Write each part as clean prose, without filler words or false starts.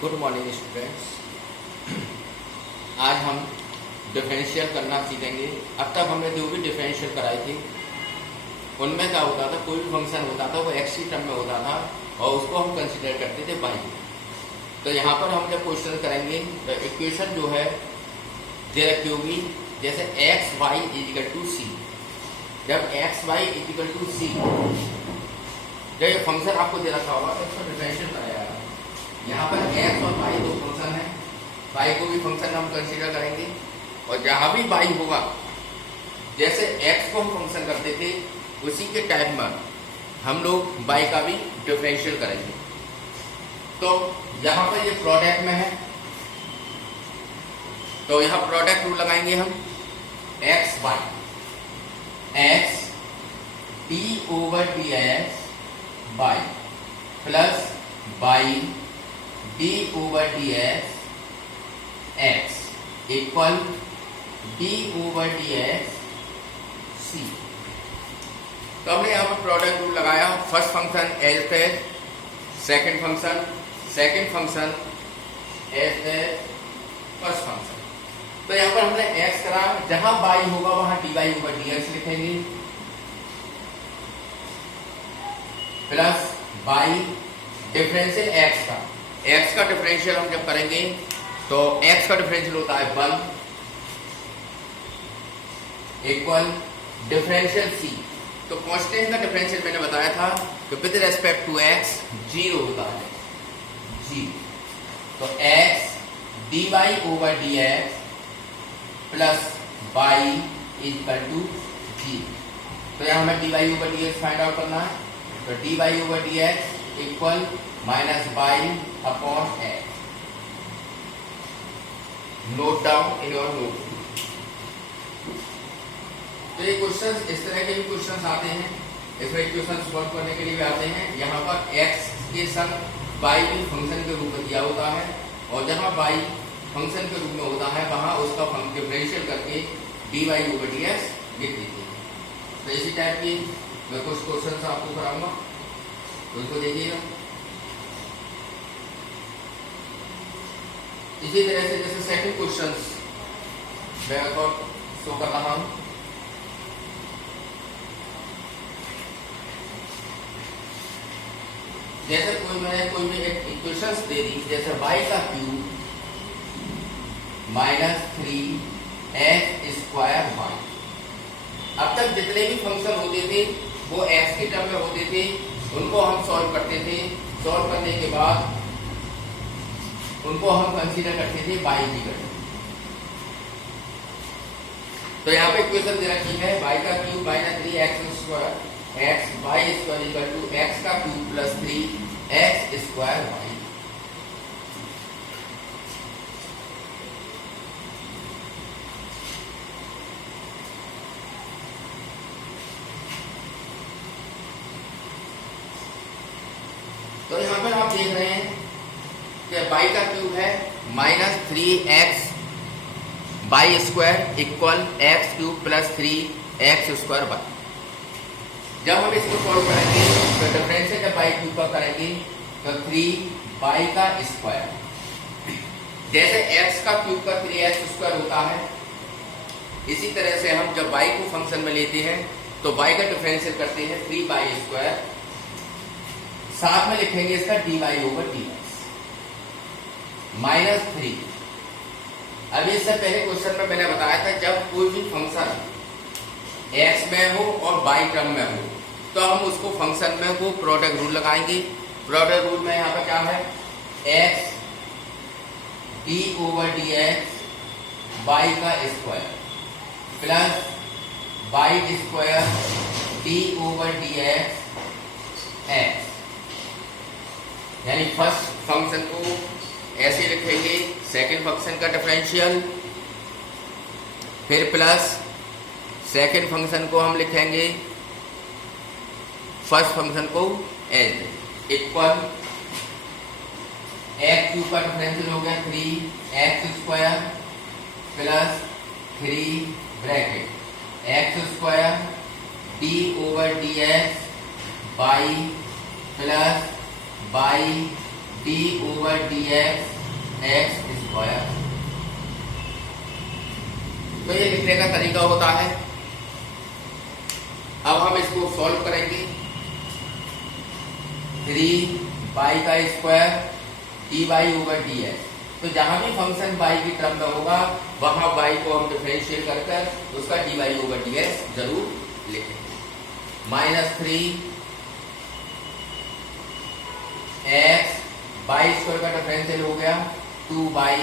Good morning students. आज हम differential करना सीखेंगे। अब तक हमने जो भी डिफरेंशियल कराई थी उनमें क्या होता था, कोई भी फंक्शन होता था वो एक्स की टर्म में होता था और उसको हम कंसिडर करते थे वाई। तो यहाँ पर हम जब क्वेश्चन करेंगे तो इक्वेशन जो है दे रखी होगी, जैसे एक्स वाई इजिकल टू सी। जब एक्स वाई इजिकल टू सी, जब ये फंक्शन आपको दे रखा होगा तो इसको डिफरेंशियल कराया। यहाँ पर एक्स और वाई दो फंक्शन है, वाई को भी फंक्शन हम कंसीडर करेंगे और जहाँ भी वाई होगा, जैसे एक्स को हम फंक्शन करते थे उसी के टाइप में हम लोग वाई का भी डिफरेंशियल करेंगे। तो यहाँ पर ये प्रोडक्ट में है तो यहाँ प्रोडक्ट रूल लगाएंगे हम। X y x d over D x y plus y d over D x x equal d over D x c. तो हमने यहाँ पर प्रोडक्ट रूल लगाया। First function as as second function as as first function. तो यहाँ पर हमने x करा, जहां वाई होगा वहां D Y over D X लिखेंगे प्लस वाई डिफरेंशियल एक्स का डिफरेंशियल हम जब करेंगे तो एक्स का डिफरेंशियल होता है 1 इक्वल डिफरेंशियल सी। तो कांस्टेंट का डिफरेंशियल मैंने बताया था कि विद रेस्पेक्ट टू एक्स 0 होता है, 0। तो x d Y over D x plus y equal to 0। तो यहां हमें d Y over D x find out करना है। तो d Y over D x equal minus y upon x. Note down in your note. तो ये questions, इस तरह के भी क्वेश्चंस आते हैं, इसमें इक्वेशन सॉल्व करने के लिए भी आते हैं। यहाँ पर x के संग y भी फंक्शन के रूप में दिया होता है और जहाँ y फंक्शन के रूप में होता है वहां उसका डिफरेंशियल करके dy ओवर dx लिख दीजिए। तो इसी टाइप की मैं कुछ क्वेश्चंस आपको कराऊंगा, उसको देखिएगा। इसी तरह से जैसे सेकंड क्वेश्चंस मैं आपको शो कर रहा हूं। जैसे मैंने कोई भी एक इक्वेशंस दे दी, जैसे y का cube minus 3x square y। अब तक जितने भी फंक्शन होते थे वो x के टर्म में होते थे, उनको हम सॉल्व करते थे। सॉल्व करने के बाद उनको हम कंसीडर करते थे y की टर्म। तो यहाँ पे इक्वेशन दे रखी है y का cube minus 3x square x y square equal to x का cube plus 3x square y. तो यहां पर आप देख रहे हैं कि y का क्यूब है minus 3x y square equal x cube plus 3x square y. जब हम इसको सॉल्व करेंगे तो डिफरेंशियल जब y क्यूब का करेंगे तो 3y का स्क्वायर, जैसे x का क्यूब का 3x स्क्वायर होता है, इसी तरह से हम जब y को फंक्शन में लेते हैं तो y का डिफरेंशियल करते हैं 3y स्क्वायर, साथ में लिखेंगे इसका dy ओवर dx माइनस 3। अब इससे पहले क्वेश्चन में मैंने बताया था जब कोई भी फंक्शन x में हो और y टर्म में हो तो हम उसको फंक्शन में वो प्रोडक्ट रूल लगाएंगे। प्रोडक्ट रूल में यहाँ पर क्या है, x d over D x y का square plus y square d over D x x. यानी फर्स्ट फंक्शन को ऐसे लिखेंगे, सेकंड फंक्शन का डिफरेंशियल, फिर प्लस सेकेंड फंक्शन को हम लिखेंगे फर्स्ट फंक्शन को एज इक्वल एक्स क्यूब का डिफरेंशियल हो गया 3x square plus 3 bracket x square d over D x y plus by D over D x square. तो ये लिखने का तरीका होता है। अब हम इसको सॉल्व करेंगे। 3 का square d Y over D x. तो जहां भी फंक्शन y की टर्म में होगा वहां y को हम डिफरेंशिएट कर उसका d Y over D x जरूर लिखेंगे। -3 x बाई स्क्वायर का डिफरेंशियल हो गया 2y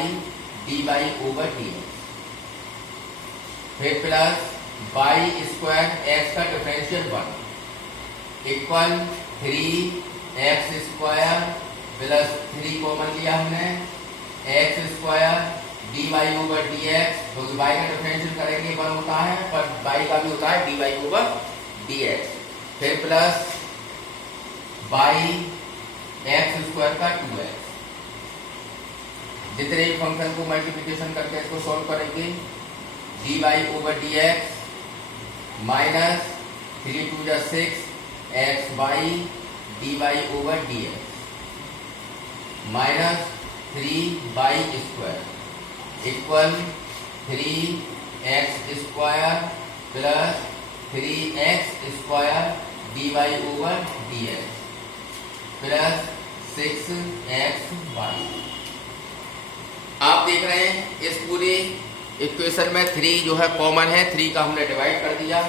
d Y over D x. फिर प्लस वाई स्क्वायर एक्स का differential 1 equal 3x square plus 3 common लिया हमने x square d Y over D x. तो वाई का डिफरेंशियल करेंगे 1 होता है पर वाई का भी होता है d Y over D x. फिर प्लस वाई एक्स स्क्वायर का 2x। जितने भी फंक्शन को मल्टीप्लिकेशन करके इसको सॉल्व करेंगे d Y over D x minus 3 2 जा 6 x y d Y over D x minus 3y square equal 3x square plus 3x square d Y over D x plus 6xy। आप देख रहे हैं इस पूरे इक्वेशन में 3 जो है कॉमन है, 3 का हमने डिवाइड कर दिया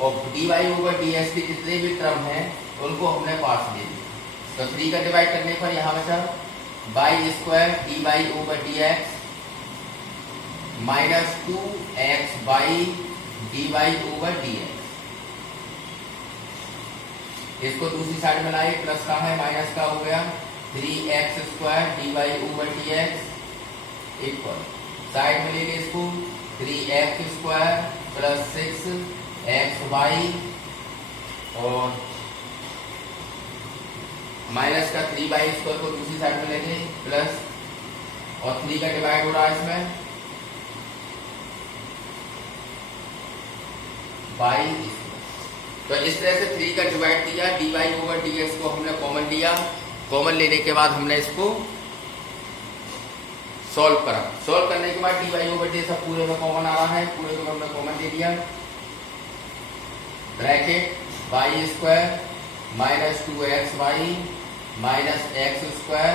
और d Y over D x के जितने भी टर्म हैं उनको हमने पास दे दिया। तो 3 का डिवाइड करने पर यहाँ बचा y square d Y over D x minus 2x y d Y over D x. इसको दूसरी साइड में लाए, प्लस का है माइनस का हो गया 3x square d Y over D x equal side में लेंगे इसको 3x स्क्वायर प्लस 6xy और माइनस का 3y स्क्वायर को दूसरी साइड में लेंगे प्लस और 3 का डिवाइड हो रहा है इसमें y स्क्वायर। तो इस तरह से 3 का डिवाइड दिया, dy ओवर dx को हमने कॉमन लिया। कॉमन लेने के बाद हमने इसको सॉल्व करा। सॉल्व करने के बाद dy ओवर dx सब पूरे में कॉमन आ रहा है, पूरे को हमने कॉमन ले लिया। Bracket y square minus 2xy minus x square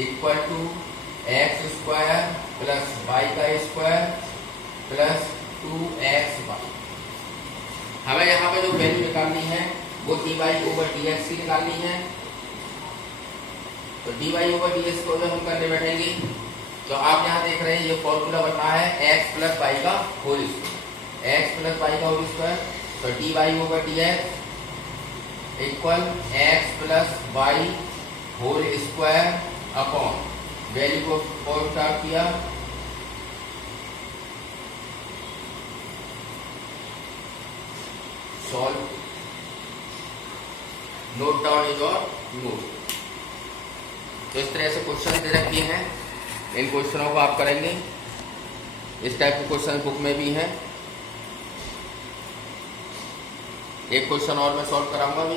equal to x square plus y का स्क्वायर प्लस 2xy। हमें यहाँ पे जो वैल्यू निकालनी है वो dy ओवर dx की निकालनी है। तो dy ओवर dx को जब हम करने बैठेंगे तो आप यहाँ देख रहे हैं ये फॉर्मूला बन रहा है x प्लस y का whole square, x plus y का होल स्क्वायर। तो dy over dx equal x plus y whole square upon value को और स्टार्ट किया सॉल्व, नोट डाउन इज और नोट। तो इस तरह से क्वेश्चन दे रखे हैं, इन क्वेश्चनों को आप करेंगे। इस टाइप के क्वेश्चन बुक में भी हैं। एक क्वेश्चन और मैं सॉल्व कराऊंगा अभी,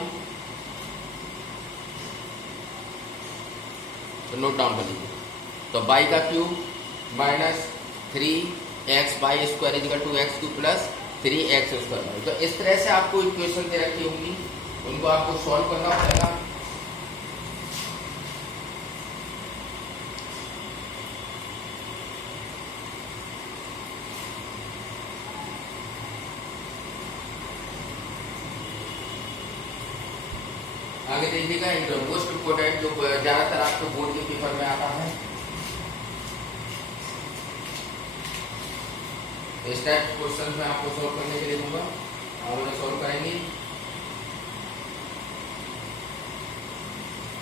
तो नोट डाउन कर लीजिए। तो y का cube minus 3x y square equal to x cube plus 3x square. तो इस तरह से आपको इक्वेशन दे रखी होंगी, उनको आपको सॉल्व करना पड़ेगा। आगे देखिएगा एक मोस्ट इम्पोर्टेंट जो ज्यादातर आपके बोर्ड के पेपर में आता है, इस टाइप क्वेश्चन में आपको सॉल्व करने के लिए दूंगा, आप उन्हें सॉल्व करेंगे।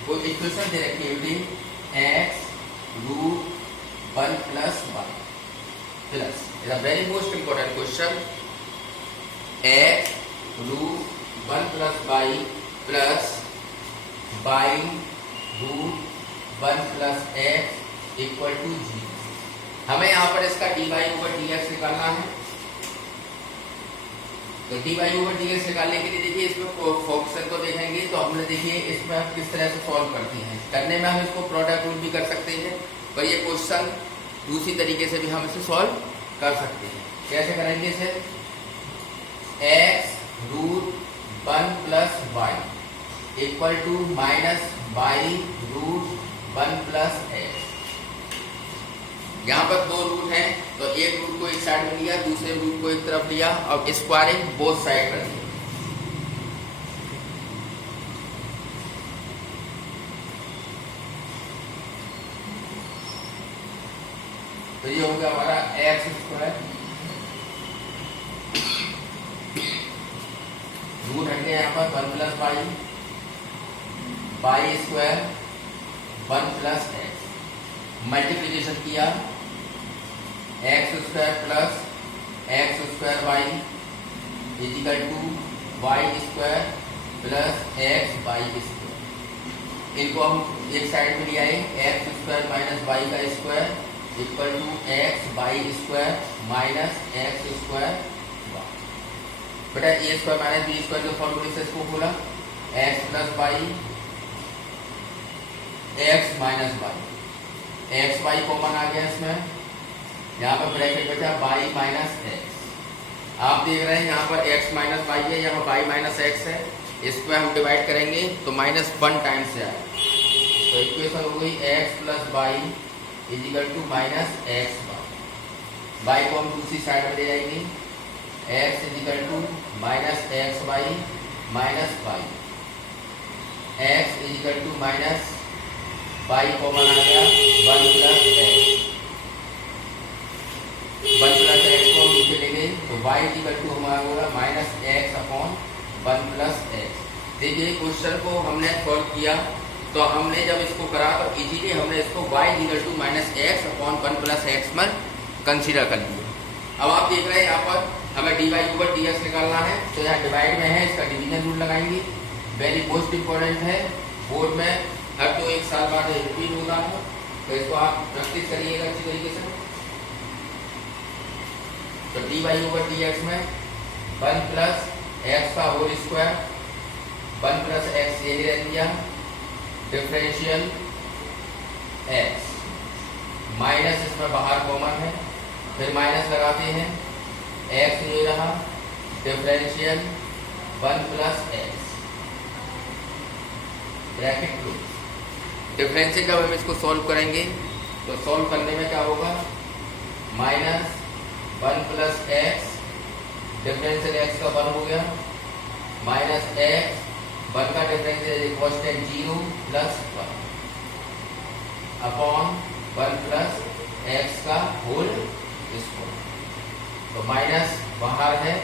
कोई इक्वेशन दे रखी है x root 1 plus 1 plus, is a very most important question, x root 1 plus y plus y root 1 plus x equal to 0। हमें यहाँ पर इसका dy ओवर dx निकालना है। तो d Y over D x निकालने के लिए देखिए इसमें फंक्शन को देखेंगे तो हमने देखिए इसमें आप किस तरह से सॉल्व करते हैं। करने में हम इसको प्रोडक्ट रूल भी कर सकते हैं, पर ये क्वेश्चन दूसरी तरीके से भी हम इसे सॉल्व कर सकते हैं। कैसे करेंगे इसे? X root 1 plus y equal to minus y root 1 plus x. यहाँ पर दो रूट हैं तो एक रूट को एक साइड में लिया, दूसरे रूट को एक तरफ लिया और स्क्वायरिंग बोथ साइड कर दिया। तो ये हो गया हमारा एक्स स्क्वायर, रूट हट गया यहाँ पर 1 plus y, y square 1 plus x, multiplication किया x square plus x square y equal to y square plus x y square. इनको हम एक साइड में ले आए, एक्स स्क्वायर माइनस वाई का square equal to x y square minus x square y. बेटा a square minus b square के फॉर्मूले से इसको बोला x plus y x minus y, x y common आ गया इसमें, यहाँ पर ब्रैकेट बचा वाई माइनस एक्स। आप देख रहे हैं यहाँ पर एक्स माइनस वाई है, यहाँ पर वाई माइनस एक्स है, इसको हम डिवाइड करेंगे तो -1 टाइम्स से आए तो इक्वेशन हो गई x plus y equal to minus x y. Y को हम दूसरी साइड में ले जाएंगे, x equal to minus x y minus y, x equal to minus y common आ गया 1 प्लस एक्स, 1 प्लस एक्स को हम नीचे ले गए तो y इक्वल टू हमारा होगा minus x upon 1 plus x. देखिए क्वेश्चन को हमने सॉल्व किया तो हमने जब इसको करा तो इजीली हमने इसको y equal to minus x upon 1 plus x में कंसीडर कर लिया। अब आप देख रहे हैं यहाँ पर हमें d Y over D x निकालना है तो यहाँ डिवाइड में है, इसका डिवीजन रूल लगाएंगे, वेरी मोस्ट इंपॉर्टेंट है, बोर्ड में हर तो एक साल बाद रिपीट होता है तो इसको आप प्रैक्टिस करिएगा अच्छी तरीके से। तो d Y over D x में 1 प्लस एक्स का होल स्क्वायर 1 प्लस एक्स ये रह दिया, डिफरेंशियल एक्स माइनस इसमें बाहर कॉमन है, फिर माइनस लगाते हैं, एक्स ये रहा differential 1 plus x bracket close. Differential जब हम इसको सॉल्व करेंगे तो सॉल्व करने में क्या होगा minus 1 plus x differential x का 1 हो गया माइनस एक्स 1 का differential constant 0 plus 1 upon 1 plus x का होल स्क्वायर। तो माइनस बाहर है,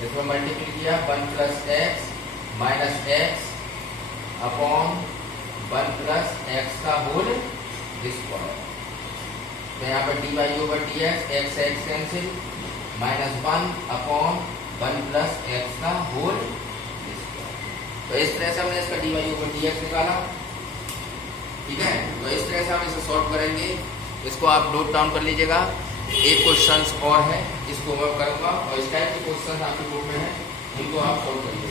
इसमें मल्टीप्लाई किया 1 plus x minus x upon 1 plus x का होल स्क्वायर। तो यहाँ पर d Y over D x x cancel -1 upon 1 plus x का होल स्क्वायर। तो इस तरह से हमने इसका d Y over D x निकाला, ठीक है। तो इस तरह से हम इसे सॉल्व करेंगे, इसको आप नोट डाउन कर लीजिएगा। एक क्वेश्चन और है इसको मैं करूँगा और इस टाइप के क्वेश्चन आपके बुक में है, उनको आप सॉल्व करिए।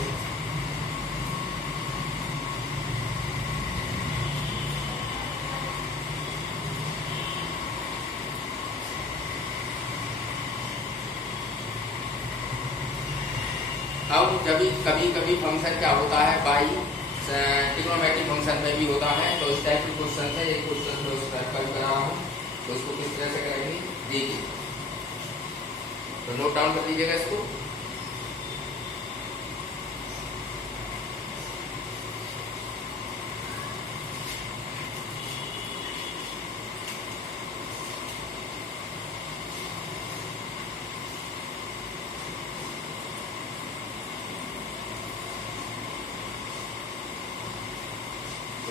अब कभी कभी फंक्शन क्या होता है बाई ट्रिग्नोमेट्रिक फंक्शन में भी होता है, तो इस टाइप के क्वेश्चन है, एक क्वेश्चन में कल करा रहा हूँ तो इसको किस तरह से करेंगे देखिए, तो नोट डाउन कर लीजिएगा इसको।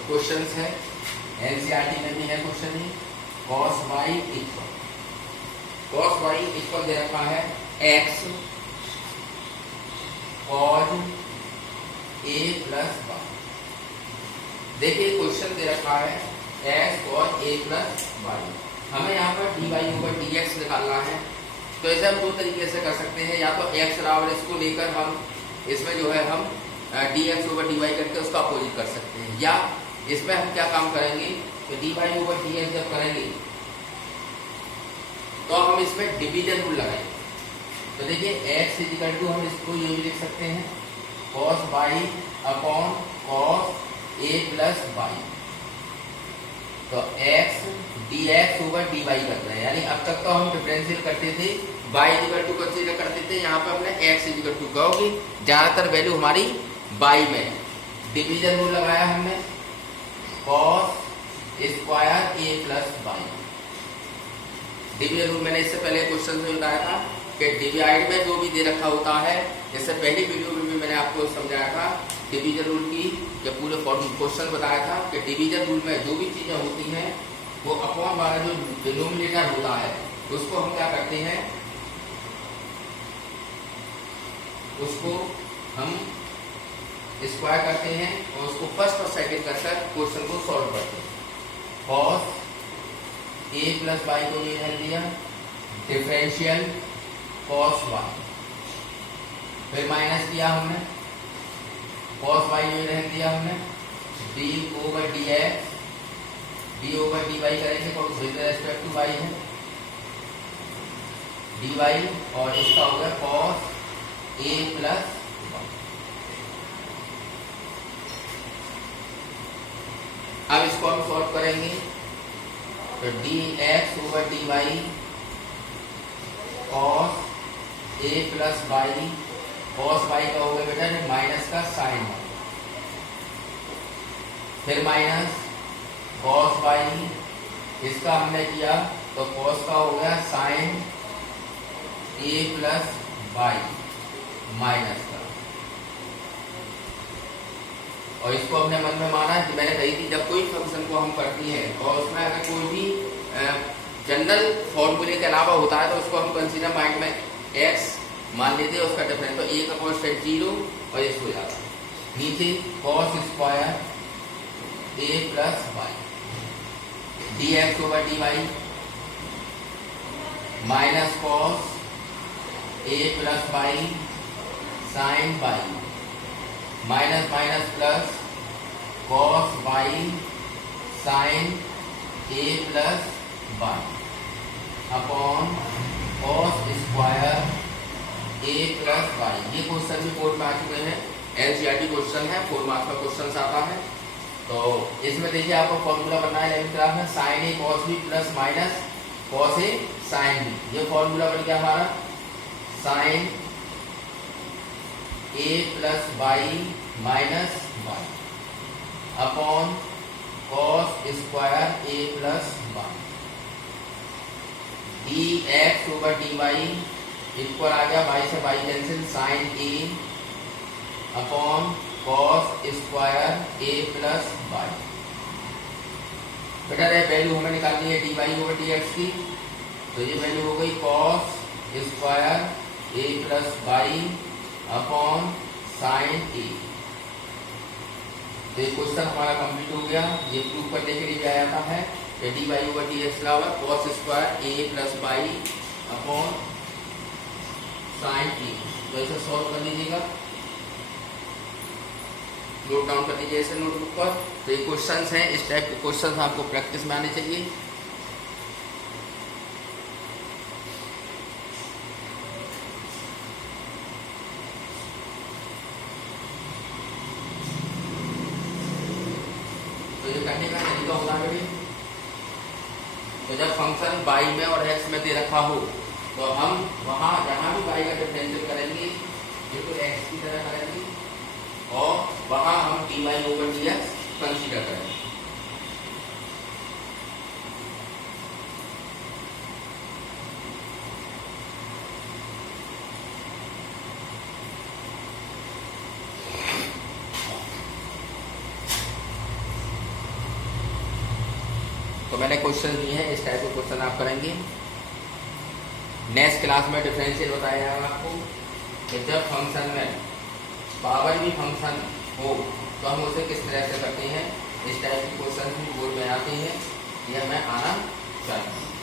क्वेश्चन है एनसीईआरटी में भी है क्वेश्चन ही, cos y इक्वल दे रखा है x cos a plus y। देखिए क्वेश्चन दे रखा है x cos a plus y, हमें यहाँ पर dy ओवर dx निकालना है। तो ऐसे हम दो तरीके से कर सकते हैं, या तो एक्स बराबर इसको लेकर हम इसमें जो है हम d x over d y करके उसका अपोजिट कर सकते हैं, या इसमें हम क्या काम करेंगे तो d Y over D x जब करेंगे तो हम इसमें डिवीजन रूल लगाएंगे। तो देखिए एक्स इजिकल टू हम इसको ये भी लिख सकते हैं cos y upon cos a plus y. तो x d x over d y करते हैं, यानी अब तक तो हम डिफरेंशियल करते थे y इजिकल टू कंसीडर करते थे, यहाँ पे हमने x इजिकल टू कहोगे ज्यादातर वैल्यू हमारी y में। डिवीजन रूल लगाया हमने cos square a plus y. Division rule मैंने इससे पहले क्वेश्चन में बताया था कि डिवाइड में जो भी दे रखा होता है, इससे पहली वीडियो में भी मैंने आपको समझाया था डिवीजन रूल की, जब पूरे क्वेश्चन बताया था कि डिवीजन रूल में जो भी चीजें होती हैं वो अपॉन वाला जो डिनोमिनेटर होता है उसको हम क्या करते हैं, उसको हम स्क्वायर करते हैं और उसको फर्स्ट और सेकंड कर क्वेश्चन को सॉल्व करते हैं। cos a प्लस वाई को ये रख दिया डिफरेंशियल cos y, फिर माइनस किया हमने cos y ये रख दिया हमने d over D x, d over d y करेंगे तो विद रेस्पेक्ट टू y है dy, और इसका होगा cos a प्लस अब इसको हम सॉल्व करेंगे तो d x over d y cos a plus y, cos y का होगा बेटा माइनस का साइन, फिर माइनस कॉस वाई, इसका हमने किया तो कॉस का हो गया साइन ए प्लस वाई माइनस का, और इसको हमने मन में माना कि मैंने कही थी जब कोई फंक्शन को हम करती हैं और उसमें अगर कोई भी जनरल फॉर्मूले के अलावा होता है तो उसको हम कंसीडर माइंड में x मान लेते हैं, उसका डिफरेंस तो a का कांस्टेंट 0 और ये हो जाता है नीचे cos square a plus y dx over dy minus cos a plus y sine y minus minus plus cos y sine a plus y upon cos square a plus y. ये question भी कोर्ट में आ चुके हैं, NCERT question है, 4 marks का question आता है। तो इसमें देखिए आपको फॉर्मूला बनना है 11th क्लास में sine a cos b plus minus cos a sine b। ये फॉर्मूला बन गया हमारा sine a plus y minus y upon cos square a plus y d x over d y equal आ गया y से y cancel sine a upon cos square a plus y. बेटा ये value हमें निकालनी है dy ओवर dx की, तो ये वैल्यू हो गई cos square a plus y upon sine a। तो ये क्वेश्चन हमारा कंप्लीट हो गया। ये प्रूव करने के लिए आया था है कि d Y over D x बराबर cos square a plus y upon sine a. तो इसे सॉल्व कर लीजिएगा, नोट डाउन कर लीजिए इसे नोटबुक पर। तो ये क्वेश्चंस हैं, इस टाइप के क्वेश्चंस आपको प्रैक्टिस में आने चाहिए। तो ये करने का तरीका होगा बेटे, तो जब फंक्शन y में और x में दे रखा हो तो हम वहां जहां भी y का डिफरेंशियल करेंगे बिल्कुल x की तरह करेंगे और वहां हम dy ओवर dx कंसीडर करेंगे। तो मैंने क्वेश्चन दिए हैं, इस टाइप के क्वेश्चन आप करेंगे। नेक्स्ट क्लास में डिफरेंशियल बताया जाएगा आपको कि जब फंक्शन में पावर भी फंक्शन हो तो हम उसे किस तरह से करते हैं। इस टाइप के क्वेश्चन भी बोर्ड में आते हैं, यह मैं आना चाहिए।